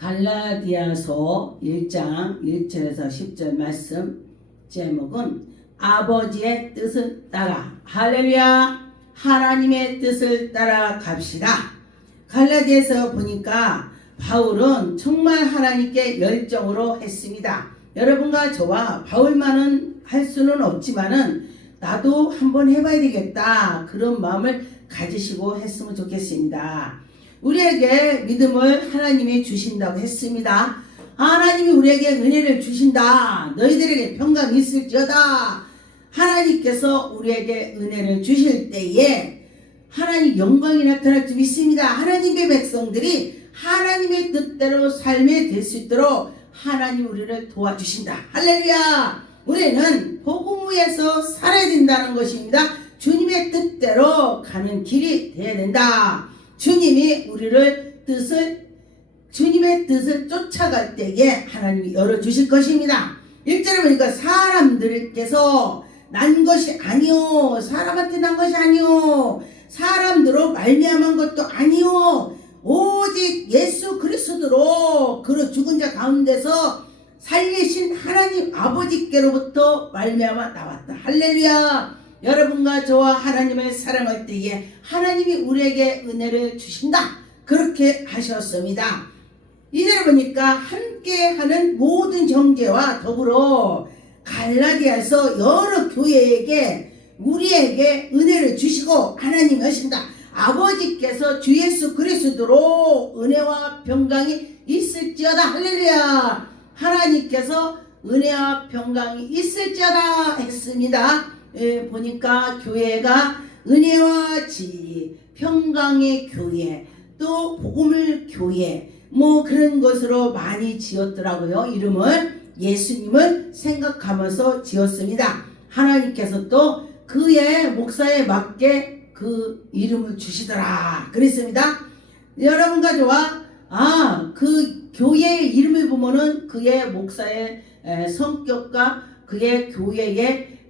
갈라디아서 1장 1절에서 10절 말씀 제목은 아버지의 뜻을 따라, 할렐루야, 하나님의 뜻을 따라 갑시다. 갈라디아서 보니까 바울은 정말 하나님께 열정으로 했습니다. 여러분과 저와 바울만은 할 수는 없지만은 나도 한번 해봐야 되겠다, 그런 마음을 가지시고 했으면 좋겠습니다. 우리에게 믿음을 하나님이 주신다고 했습니다. 하나님이 우리에게 은혜를 주신다. 너희들에게 평강이 있을지어다. 하나님께서 우리에게 은혜를 주실 때에 하나님 영광이 나타날 줄 믿습니다. 하나님의 백성들이 하나님의 뜻대로 삶에 될 수 있도록 하나님 우리를 도와주신다. 할렐루야. 우리는 복음 위에서 살아야 된다는 것입니다. 주님의 뜻대로 가는 길이 되어야 된다. 주님의 뜻을 쫓아갈 때에 하나님이 열어주실 것입니다. 1절에 보니까 사람들께서 난 것이 아니요, 사람한테 난 것이 아니요, 사람들로 말미암은 것도 아니요, 오직 예수 그리스도로 그 죽은 자 가운데서 살리신 하나님 아버지께로부터 말미암아 나왔다. 할렐루야. 여러분과 저와 하나님을 사랑할 때에 하나님이 우리에게 은혜를 주신다, 그렇게 하셨습니다. 이제를 보니까 함께하는 모든 형제와 더불어 갈라디아서 여러 교회에게 우리에게 은혜를 주시고 하나님이 하신다. 아버지께서 주 예수 그리스도로 은혜와 평강이 있을지어다. 할렐루야. 하나님께서 은혜와 평강이 있을지어다 했습니다. 보니까 교회가 은혜와 진리, 평강의 교회, 또 복음을 교회, 뭐 그런 것으로 많이 지었더라고요. 이름을 예수님을 생각하면서 지었습니다. 하나님께서 또 그의 목사에 맞게 그 이름을 주시더라 그랬습니다. 여러분과 저와 그 교회의 이름을 보면은 그의 목사의 성격과 그의 교회의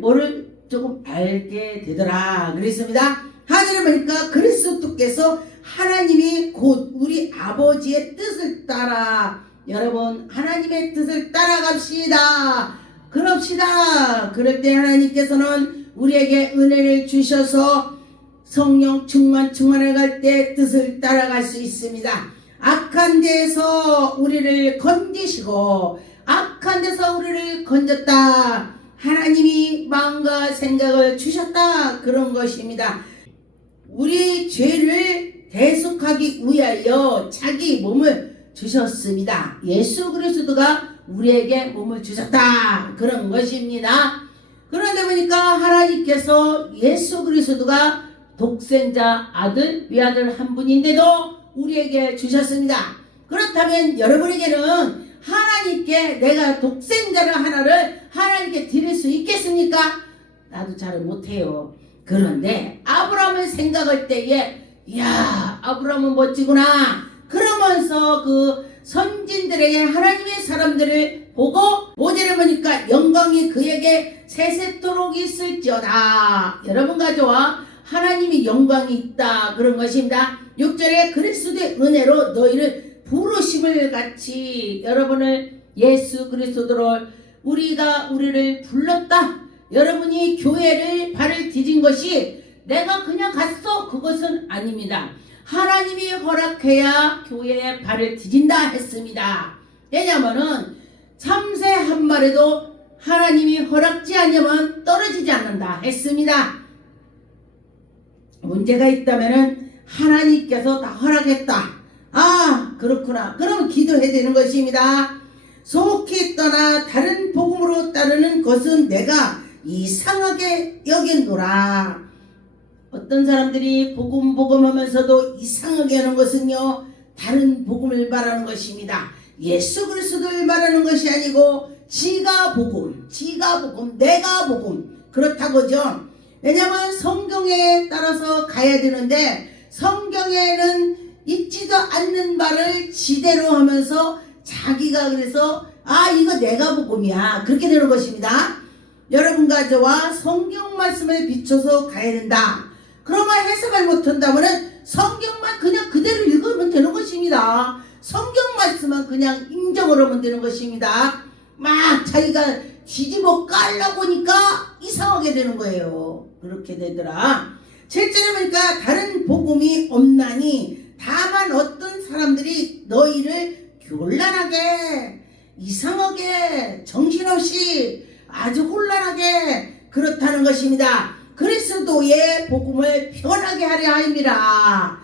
뭐를 조금 알게 되더라 그랬습니다. 하늘을 보니까 그리스도께서 하나님이 곧 우리 아버지의 뜻을 따라, 여러분 하나님의 뜻을 따라갑시다. 그럽시다. 그럴 때 하나님께서는 우리에게 은혜를 주셔서 성령 충만을 갈 때 뜻을 따라갈 수 있습니다. 악한 데서 우리를 건지시고 악한 데서 우리를 건졌다. 하나님이 마음과 생각을 주셨다, 그런 것입니다. 우리 죄를 대속하기 위하여 자기 몸을 주셨습니다. 예수 그리스도가 우리에게 몸을 주셨다, 그런 것입니다. 그런데 보니까 하나님께서 예수 그리스도가 독생자 아들, 외아들 한 분인데도 우리에게 주셨습니다. 그렇다면 여러분에게는 하나님께 내가 독생자를 하나를 하나님께 드릴 수 있겠습니까? 나도 잘 못해요. 그런데 아브라함을 생각할 때에 이야, 아브라함은 멋지구나 그러면서 그 선진들에게 하나님의 사람들을 보고 5절에 보니까 영광이 그에게 세세토록 있을지어다. 여러분과 저와 하나님이 영광이 있다, 그런 것입니다. 6절에 그리스도의 은혜로 너희를 부르심을 같이, 여러분을 예수 그리스도로 우리를 불렀다. 여러분이 교회를 발을 디딘 것이 내가 그냥 갔어, 그것은 아닙니다. 하나님이 허락해야 교회에 발을 디딘다 했습니다. 왜냐하면은 참새 한 마리도 하나님이 허락지 않으면 떨어지지 않는다 했습니다. 문제가 있다면은 하나님께서 다 허락했다. 그렇구나. 그럼 기도해야 되는 것입니다. 속히 떠나 다른 복음으로 따르는 것은 내가 이상하게 여긴노라. 어떤 사람들이 복음 하면서도 이상하게 하는 것은요, 다른 복음을 말하는 것입니다. 예수 그리스도를 말하는 것이 아니고 지가 복음, 내가 복음, 그렇다고죠. 왜냐하면 성경에 따라서 가야 되는데 성경에는 있지도 않는 말을 지대로 하면서 자기가 그래서 이거 내가 복음이야, 그렇게 되는 것입니다. 여러분과 저와 성경 말씀을 비춰서 가야 된다. 그러면 해석을 못한다면 성경만 그냥 그대로 읽으면 되는 것입니다. 성경 말씀 말씀만 그냥 인정을 하면 되는 것입니다. 막 자기가 뒤집어 깔려고 보니까 이상하게 되는 거예요. 그렇게 되더라. 7절에 보니까 다른 복음이 없나니 다만 어떤 사람들이 너희를 곤란하게 이상하게 정신없이 아주 혼란하게 그렇다는 것입니다. 그리스도의 복음을 편하게 하려 함이라.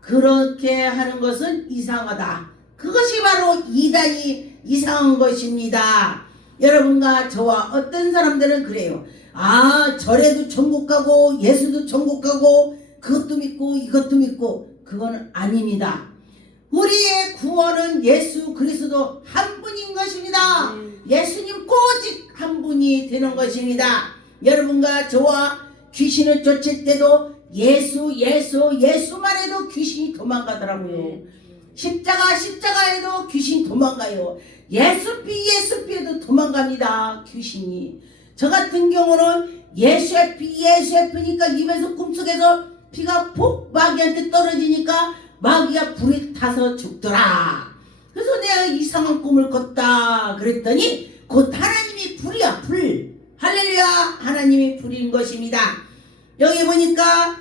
그렇게 하는 것은 이상하다. 그것이 바로 이단이 이상한 것입니다. 여러분과 저와 어떤 사람들은 그래요. 아, 절에도 천국 가고 예수도 천국 가고 그것도 믿고 이것도 믿고. 그건 아닙니다. 우리의 구원은 예수 그리스도 한 분인 것입니다. 예수님 오직 한 분이 되는 것입니다. 여러분과 저와 귀신을 쫓을 때도 예수만 해도 귀신이 도망가더라고요. 십자가에도 귀신이 도망가요. 예수피 해도 도망갑니다. 귀신이. 저 같은 경우는 예수의 피니까 입에서 꿈속에서 피가 폭 마귀한테 떨어지니까 마귀가 불에 타서 죽더라. 그래서 내가 이상한 꿈을 꿨다 그랬더니 곧 하나님이 불이야. 불. 할렐루야. 하나님이 불인 것입니다. 여기 보니까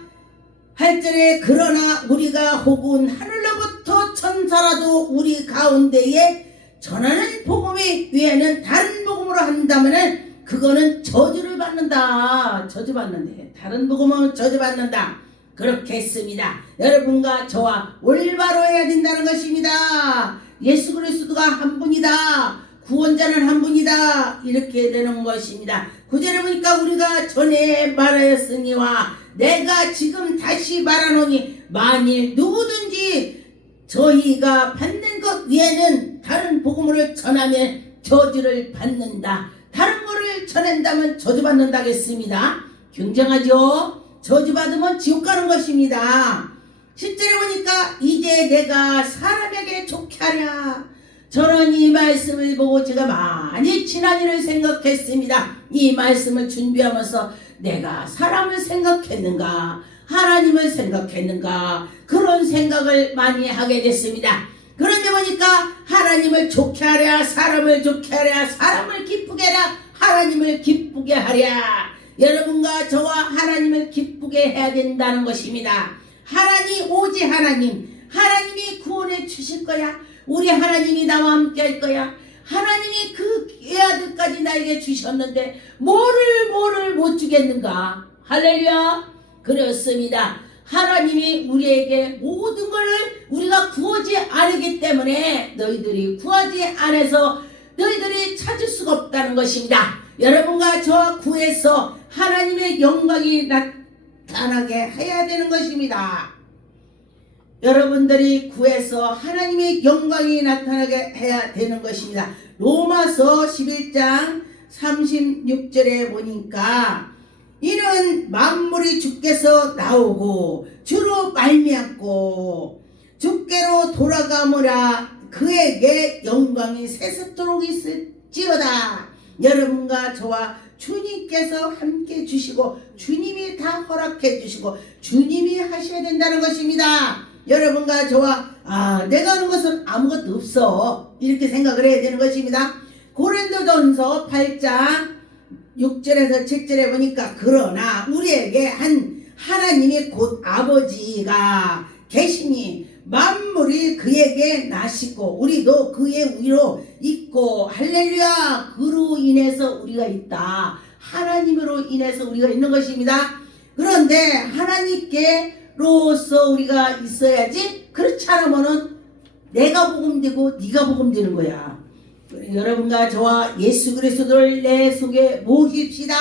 8절에 그러나 우리가 혹은 하늘로부터 천사라도 우리 가운데에 전하는 복음이 외에는 다른 복음으로 한다면은 그거는 저주를 받는다. 저주받는데 다른 복음은 저주받는다. 그렇게 했습니다. 여러분과 저와 올바로 해야 된다는 것입니다. 예수 그리스도가 한 분이다. 구원자는 한 분이다. 이렇게 되는 것입니다. 9절에 보니까 우리가 전에 말하였으니와 내가 지금 다시 말하노니 만일 누구든지 저희가 받는 것 외에는 다른 복음을 전하면 저주를 받는다. 다른 거를 전한다면 저주받는다 했습니다. 굉장하죠? 저주받으면 지옥 가는 것입니다. 10절에 보니까 이제 내가 사람에게 좋게 하랴. 저는 이 말씀을 보고 제가 많이 지난 일을 생각했습니다. 이 말씀을 준비하면서 내가 사람을 생각했는가 하나님을 생각했는가 그런 생각을 많이 하게 됐습니다. 그런데 보니까 하나님을 좋게 하랴 사람을 좋게 하랴 사람을 기쁘게 하랴 하나님을 기쁘게 하랴. 여러분과 저와 하나님을 기쁘게 해야 된다는 것입니다. 하나님 오직 하나님이 구원해 주실 거야. 우리 하나님이 나와 함께 할 거야. 하나님이 그 애아들까지 나에게 주셨는데 뭐를 못 주겠는가. 할렐루야. 그렇습니다. 하나님이 우리에게 모든 것을 우리가 구하지 않기 때문에 너희들이 구하지 않아서 너희들이 찾을 수가 없다는 것입니다. 여러분과 저와 구해서 하나님의 영광이 나타나게 해야 되는 것입니다. 여러분들이 구해서 하나님의 영광이 나타나게 해야 되는 것입니다. 로마서 11장 36절에 보니까 이는 만물이 주께서 나오고 주로 말미암고 주께로 돌아가므라 그에게 영광이 세세토록 있을지어다. 여러분과 저와 주님께서 함께 주시고 주님이 다 허락해 주시고 주님이 하셔야 된다는 것입니다. 여러분과 저와 내가 하는 것은 아무것도 없어 이렇게 생각을 해야 되는 것입니다. 고린도전서 8장 6절에서 7절에 보니까 그러나 우리에게 한 하나님이 곧 아버지가 계시니 만물이 그에게 나시고 우리도 그의 위로 있고 할렐루야. 그로 인해서 우리가 있다. 하나님으로 인해서 우리가 있는 것입니다. 그런데 하나님께로서 우리가 있어야지 그렇지 않으면은 내가 복음되고 네가 복음되는 거야. 여러분과 저와 예수 그리스도를 내 속에 모십시다.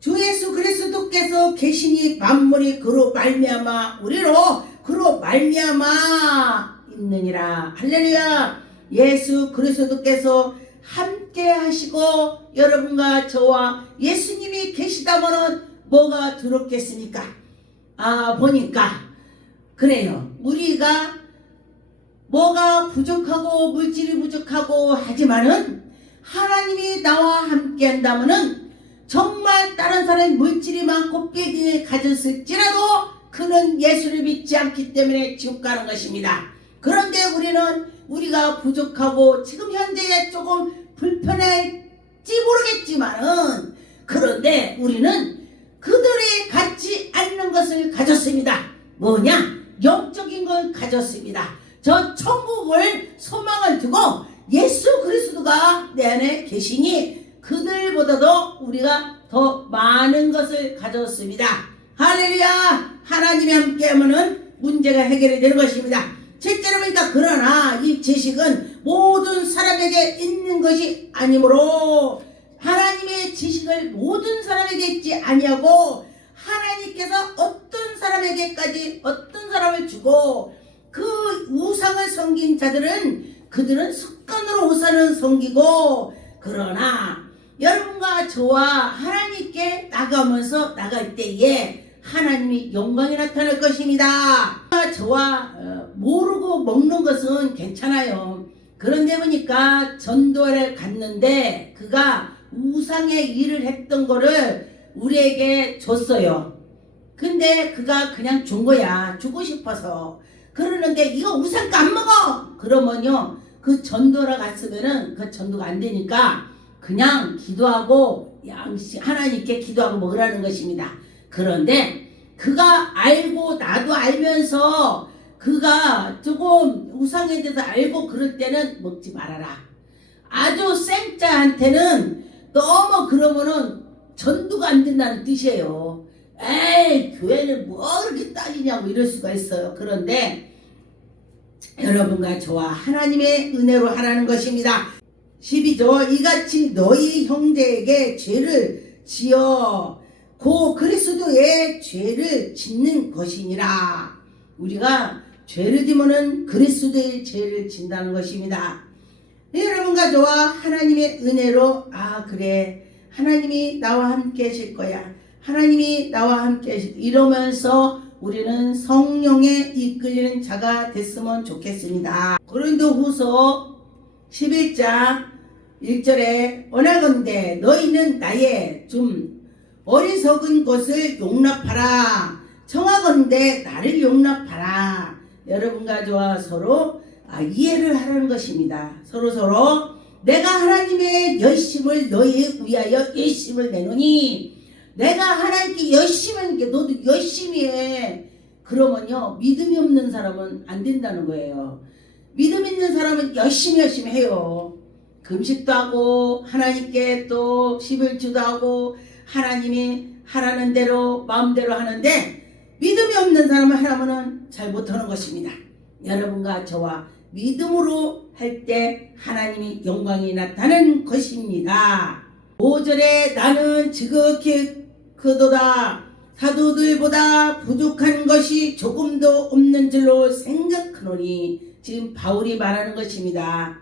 주 예수 그리스도께서 계시니 만물이 그로 말미암아 우리로 그로 말미암아 있느니라. 할렐루야. 예수 그리스도께서 함께 하시고 여러분과 저와 예수님이 계시다면은 뭐가 두렵겠습니까? 보니까 그래요. 우리가 뭐가 부족하고 물질이 부족하고 하지만은 하나님이 나와 함께 한다면은 정말 다른 사람이 물질이 많고 뼈기를 가졌을지라도 그는 예수를 믿지 않기 때문에 지옥 가는 것입니다. 그런데 우리는 우리가 부족하고 지금 현재에 조금 불편할지 모르겠지만은 그런데 우리는 그들이 갖지 않는 것을 가졌습니다. 뭐냐? 영적인 걸 가졌습니다. 저 천국을 소망을 두고 예수 그리스도가 내 안에 계시니 그들보다도 우리가 더 많은 것을 가졌습니다. 할렐루야! 하나님이 함께하면 문제가 해결이 되는 것입니다. 실제로 보니까 그러나 이 지식은 모든 사람에게 있는 것이 아니므로 하나님의 지식을 모든 사람에게 있지 아니하고 하나님께서 어떤 사람에게까지 어떤 사람을 주고 그 우상을 섬긴 자들은 그들은 습관으로 우상을 섬기고 그러나 여러분과 저와 하나님께 나가면서 나갈 때에 하나님이 영광이 나타날 것입니다. 저와 모르고 먹는 것은 괜찮아요. 그런데 보니까 전도를 갔는데 그가 우상의 일을 했던 거를 우리에게 줬어요. 근데 그가 그냥 준 거야. 주고 싶어서. 그러는데 이거 우상거 안 먹어! 그러면요 그 전도를 갔으면은 그 전도가 안 되니까 그냥 기도하고 하나님께 기도하고 먹으라는 것입니다. 그런데 그가 알고 나도 알면서 그가 조금 우상에 대해서 알고 그럴 때는 먹지 말아라. 아주 생자한테는 너무 그러면은 전도가 안 된다는 뜻이에요. 에이 교회는 뭐 그렇게 따지냐고 이럴 수가 있어요. 그런데 여러분과 저와 하나님의 은혜로 하라는 것입니다. 12절 이같이 너희 형제에게 죄를 지어 고 그리스도의 죄를 짓는 것이니라. 우리가 죄를 지면은 그리스도의 죄를 진다는 것입니다. 여러분과 저와 하나님의 은혜로 그래 하나님이 나와 함께 하실 거야. 하나님이 나와 함께 하실 이러면서 우리는 성령에 이끌리는 자가 됐으면 좋겠습니다. 고린도후서 11장 1절에 원하건대 너희는 나의 좀 어리석은 것을 용납하라. 청하건대 나를 용납하라. 여러분과 저와 서로 이해를 하라는 것입니다. 서로 내가 하나님의 열심을 너희 위하여 열심을 내노니 내가 하나님께 열심히 하니까 너도 열심히 해. 그러면요 믿음이 없는 사람은 안 된다는 거예요. 믿음 있는 사람은 열심히 해요. 금식도 하고 하나님께 또 11주도 하고 하나님이 하라는 대로 마음대로 하는데 믿음이 없는 사람은 하라면은 잘 못하는 것입니다. 여러분과 저와 믿음으로 할 때 하나님이 영광이 나타나는 것입니다. 5절에 나는 지극히 크도다 사도들보다 부족한 것이 조금도 없는 줄로 생각하노니 지금 바울이 말하는 것입니다.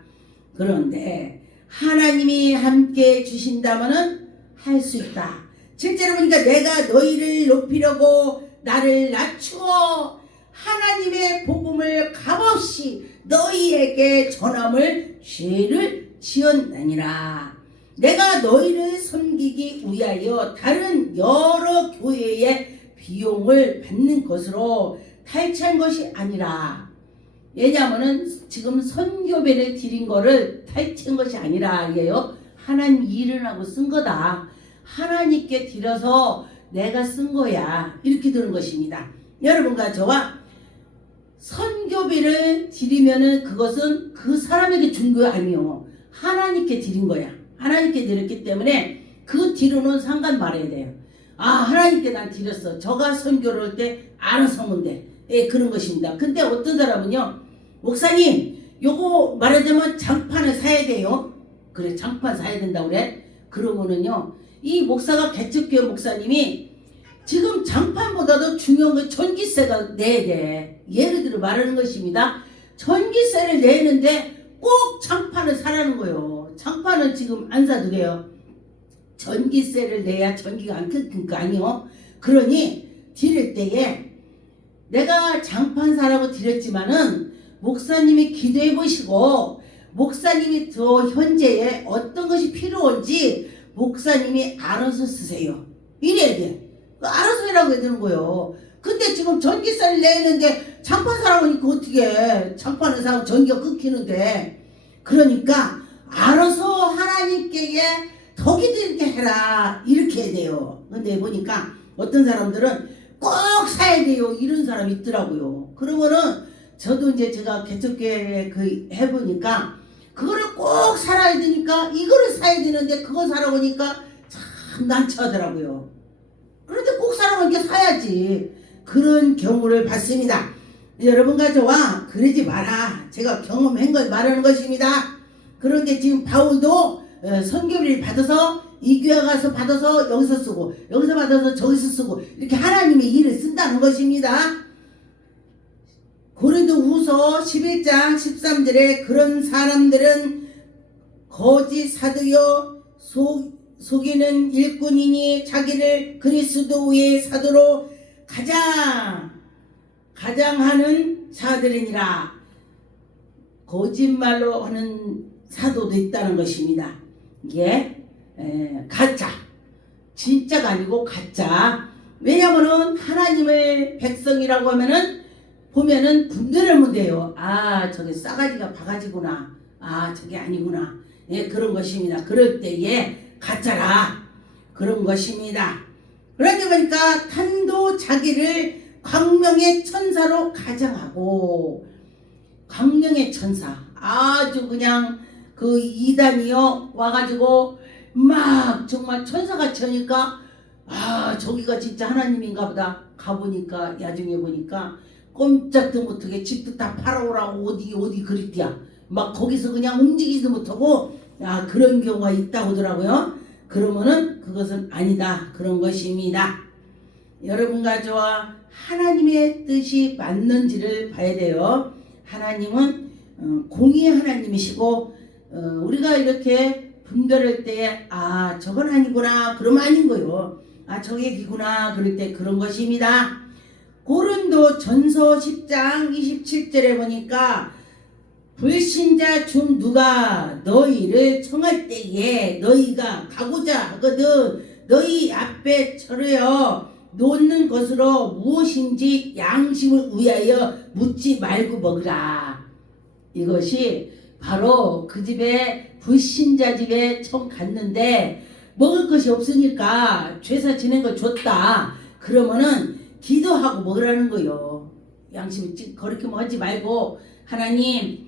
그런데 하나님이 함께 주신다면은 할 수 있다. 실제로 보니까 내가 너희를 높이려고 나를 낮추어 하나님의 복음을 값없이 너희에게 전함을 죄를 지었나니라. 내가 너희를 섬기기 위하여 다른 여러 교회의 비용을 받는 것으로 탈취한 것이 아니라 왜냐하면은 지금 선교배를 드린 거를 탈취한 것이 아니라 이게요 하나님 일을 하고 쓴 거다. 하나님께 드려서 내가 쓴 거야. 이렇게 되는 것입니다. 여러분과 저와 선교비를 드리면은 그것은 그 사람에게 준 거 아니요. 하나님께 드린 거야. 하나님께 드렸기 때문에 그 뒤로는 상관 말아야 돼요. 하나님께 난 드렸어. 저가 선교를 할 때 알아서 하면 돼. 그런 것입니다. 근데 어떤 사람은요. 목사님 요거 말하자면 장판을 사야 돼요. 그래 장판 사야 된다고 그래. 그러면은요. 이 목사가 개척교회 목사님이 지금 장판보다도 중요한 건 전기세가 내야 돼. 예를 들어 말하는 것입니다. 전기세를 내는데 꼭 장판을 사라는 거예요. 장판은 지금 안 사도 돼요. 전기세를 내야 전기가 안 끊긴 거 아니요. 그러니 드릴 때에 내가 장판 사라고 드렸지만은 목사님이 기도해 보시고 목사님이 더 현재에 어떤 것이 필요한지 목사님이 알아서 쓰세요. 이래야 돼. 알아서 해라고 해야 되는 거예요. 근데 지금 전기세를 내는데 장판 사라고 하니까 어떻게 해? 장판을 사고 전기가 끊기는데. 그러니까 알아서 하나님께 덕이 들게 해라 이렇게 해야 돼요. 근데 보니까 어떤 사람들은 꼭 사야 돼요 이런 사람이 있더라고요. 그러면은 저도 이제 제가 개척교회 그 해보니까 그거를 꼭 살아야 되니까 이거를 사야 되는데 그거 사라고 하니까 참 난처하더라고요. 그런데 꼭 사라고 하니까 사야지. 그런 경우를 봤습니다. 여러분과 저와 그러지 마라. 제가 경험한 걸 말하는 것입니다. 그런데 지금 바울도 선교비를 받아서 이 교회 가서 받아서 여기서 쓰고 여기서 받아서 저기서 쓰고 이렇게 하나님의 일을 쓴다는 것입니다. 고린도후서 11장 13절에 그런 사람들은 거짓 사도요 속이는 일꾼이니 자기를 그리스도의 사도로 가장하는 자들이니라. 거짓말로 하는 사도도 있다는 것입니다. 이게 가짜, 진짜가 아니고 가짜. 왜냐면은 하나님의 백성이라고 하면은 보면은 분별하면 돼요. 아, 저게 싸가지가 바가지구나. 아, 저게 아니구나. 예, 그런 것입니다. 그럴 때에 가짜라. 그런 것입니다. 그러다 보니까 탄도 자기를 광명의 천사로 가장하고, 광명의 천사. 아주 그냥 그 이단이요 와가지고 막 정말 천사같이 하니까 아, 저기가 진짜 하나님인가 보다. 가보니까 야중에 보니까 꼼짝도 못하게 집도 다 팔아오라고 어디 그랬디야. 막 거기서 그냥 움직이지도 못하고 아, 그런 경우가 있다고 하더라고요. 그러면은 그것은 아니다. 그런 것입니다. 여러분과 저와 하나님의 뜻이 맞는지를 봐야 돼요. 하나님은 공의의 하나님이시고 우리가 이렇게 분별할 때 아, 저건 아니구나 그러면 아닌 거요. 아, 저게 기구나 그럴 때 그런 것입니다. 고린도 전서 10장 27절에 보니까 불신자 중 누가 너희를 청할 때에 너희가 가고자 하거든 너희 앞에 처려 놓는 것으로 무엇인지 양심을 위하여 묻지 말고 먹으라. 이것이 바로 그 집에 불신자 집에 청 갔는데 먹을 것이 없으니까 제사 지낸 걸 줬다. 그러면은 기도하고 먹으라는 거요. 양심을 그렇게 하지 말고 하나님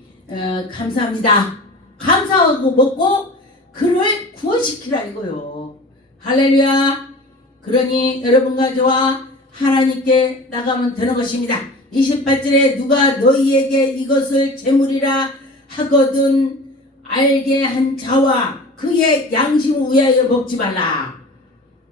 감사합니다. 감사하고 먹고 그를 구원시키라 이거요. 할렐루야. 그러니 여러분과 저와 하나님께 나가면 되는 것입니다. 28절에 누가 너희에게 이것을 제물이라 하거든 알게 한 자와 그의 양심을 위하여 먹지 말라.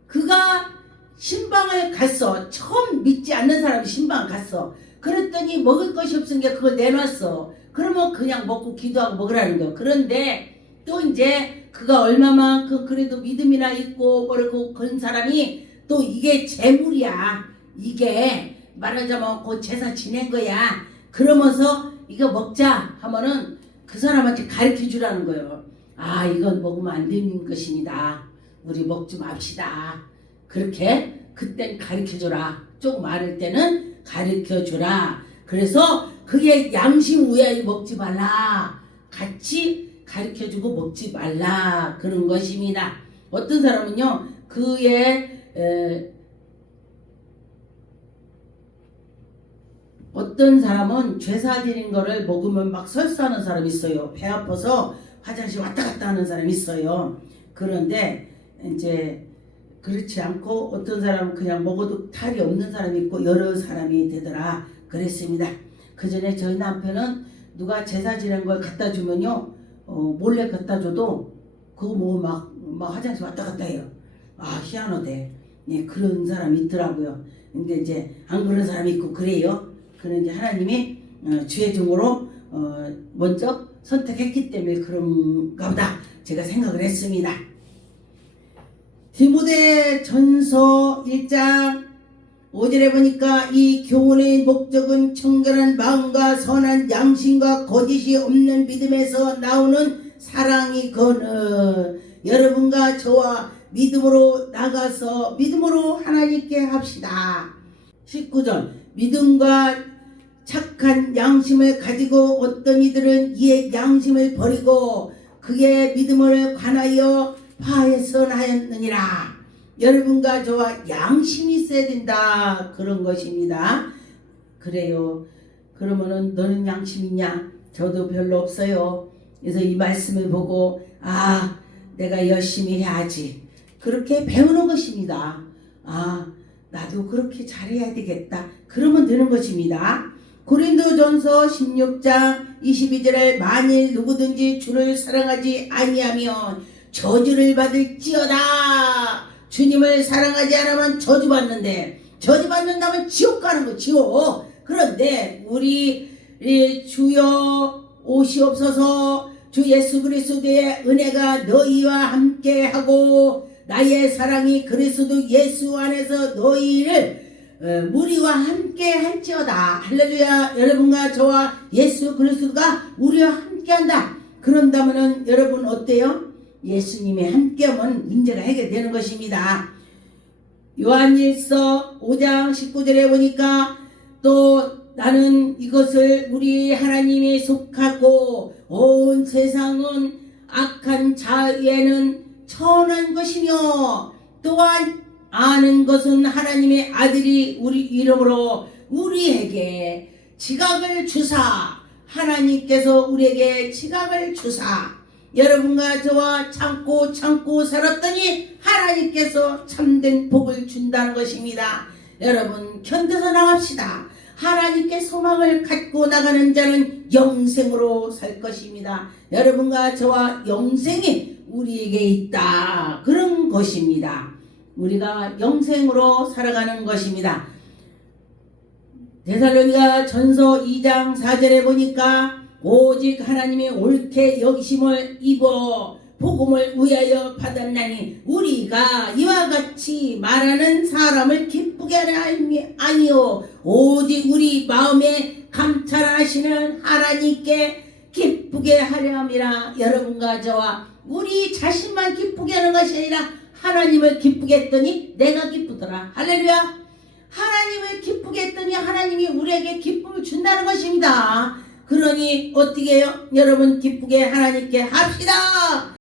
그가 신방을 갔어. 처음 믿지 않는 사람이 신방 갔어. 그랬더니 먹을 것이 없으니까 그걸 내놨어. 그러면 그냥 먹고 기도하고 먹으라는 거야. 그런데 또 이제 그가 얼마만큼 그래도 믿음이나 있고 그렇고 그런 사람이 또 이게 재물이야. 이게 말하자면 그 제사 지낸 거야. 그러면서 이거 먹자 하면은 그 사람한테 가르쳐 주라는 거예요. 아, 이건 먹으면 안 되는 것입니다. 우리 먹지 맙시다. 그렇게 그땐 가르쳐 줘라. 조금 많을 때는 가르쳐 줘라. 그래서 그의 양심 위하여 먹지 말라. 같이 가르쳐 주고 먹지 말라. 그런 것입니다. 어떤 사람은요, 그의 어떤 사람은 제사 드린 거를 먹으면 막 설사하는 사람이 있어요. 배 아파서 화장실 왔다 갔다 하는 사람이 있어요. 그런데 이제 그렇지 않고 어떤 사람은 그냥 먹어도 탈이 없는 사람이 있고 여러 사람이 되더라 그랬습니다. 그 전에 저희 남편은 누가 제사 지낸 걸 갖다 주면요 몰래 갖다 줘도 그거 뭐 막 화장실 왔다 갔다 해요. 아, 희한하대. 예, 그런 사람이 있더라고요. 근데 이제 안 그런 사람이 있고 그래요. 그런 이제 하나님이 주의종으로 먼저 선택했기 때문에 그런가 보다 제가 생각을 했습니다. 디모데 전서 1장 5절에 보니까 이 교훈의 목적은 청결한 마음과 선한 양심과 거짓이 없는 믿음에서 나오는 사랑이거늘 여러분과 저와 믿음으로 나가서 믿음으로 하나님께 합시다. 19절 믿음과 착한 양심을 가지고 어떤 이들은 이의 양심을 버리고 그의 믿음을 관하여 파해선하였느니라. 여러분과 저와 양심이 있어야 된다 그런 것입니다. 그래요. 그러면은 너는 양심 있냐? 저도 별로 없어요. 그래서 이 말씀을 보고 내가 열심히 해야지 그렇게 배우는 것입니다. 나도 그렇게 잘해야 되겠다 그러면 되는 것입니다. 고린도전서 16장 22절에 만일 누구든지 주를 사랑하지 아니하면 저주를 받을지어다. 주님을 사랑하지 않으면 저주받는데 저주받는다면 지옥 가는 거 지옥. 그런데 우리 주여 오시옵소서 주 예수 그리스도의 은혜가 너희와 함께하고 나의 사랑이 그리스도 예수 안에서 너희를 우리와 함께 할지어다. 할렐루야. 여러분과 저와 예수 그리스도가 우리와 함께 한다. 그런다면은 여러분 어때요? 예수님이 함께하면 문제가 해결되는 것입니다. 요한일서 5장 19절에 보니까 또 나는 이것을 우리 하나님이 속하고 온 세상은 악한 자에는 천한 것이며 또한 아는 것은 하나님의 아들이 우리 이름으로 우리에게 지각을 주사 하나님께서 우리에게 지각을 주사 여러분과 저와 참고 살았더니 하나님께서 참된 복을 준다는 것입니다. 여러분 견뎌서 나갑시다. 하나님께 소망을 갖고 나가는 자는 영생으로 살 것입니다. 여러분과 저와 영생이 우리에게 있다 그런 것입니다. 우리가 영생으로 살아가는 것입니다. 데살로니가 전서 2장 4절에 보니까 오직 하나님의 옳게 여기심을 입어 복음을 위하여 받았나니 우리가 이와 같이 말하는 사람을 기쁘게 하려 함이 아니요 오직 우리 마음에 감찰하시는 하나님께 기쁘게 하려 함이라. 여러분과 저와 우리 자신만 기쁘게 하는 것이 아니라 하나님을 기쁘게 했더니 내가 기쁘더라. 할렐루야. 하나님을 기쁘게 했더니 하나님이 우리에게 기쁨을 준다는 것입니다. 그러니 어떻게 해요? 여러분 기쁘게 하나님께 합시다.